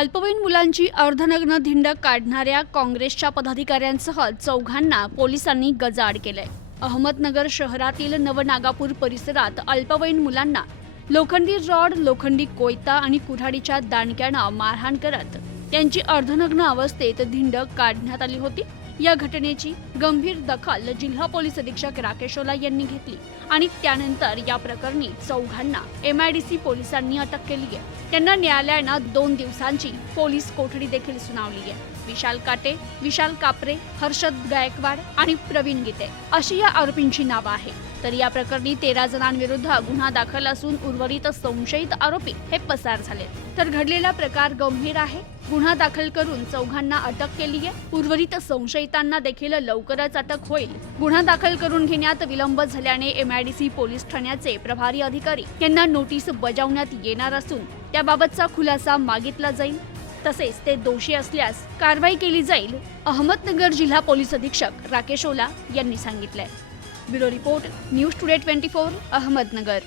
अल्पवयीन मुलांची अर्धनग्न धिंड काढणाऱ्या काँग्रेसच्या पदाधिकाऱ्यांसह चौघांना पोलिसांनी गजाआड केलंय। अहमदनगर शहरातील नवनागापूर परिसरात अल्पवयीन मुलांना लोखंडी रॉड, लोखंडी कोयता आणि कुऱ्हाडीच्या दांडक्यानं मारहाण करत त्यांची अर्धनग्न अवस्थेत धिंड काढण्यात आली होती। या घटनेची गंभीर दखल जिल्हा पोलीस अधीक्षक राकेश ओला यांनी घेतली आणि त्यानंतर या प्रकरणी चौघांना MIDC पोलिसांनी अटक केली आहे। त्यांना न्यायालयानं 2 दिवसांची पोलीस कोठडी देखील सुनावली आहे। विशाल काटे, विशाल कापरे, हर्षद गायकवाड आणि प्रवीण गीते अशी या आरोपींची नावं आहेत। तर या प्रकरणी 13 जणांविरुद्ध गुन्हा दाखल असून उर्वरित संशयित आरोपी हे पसार झाले। तर घडलेला प्रकार गंभीर आहे। गुन्हा दाखल करून चौघांना अटक केली आहे। उर्वरित संशयितांना देखील लवकरच अटक होईल। गुन्हा दाखल करून घेण्यात विलंब झाल्याने MIDC पोलीस ठाण्याचे प्रभारी अधिकारी यांना नोटीस बजावण्यात येणार असून त्याबाबतचा खुलासा मागितला जाईल। तसेच ते दोषी असल्यास कारवाई केली जाईल, अहमदनगर जिल्हा पोलीस अधीक्षक राकेश ओला यांनी सांगितले। Bureau report, news today 24, Ahmednagar.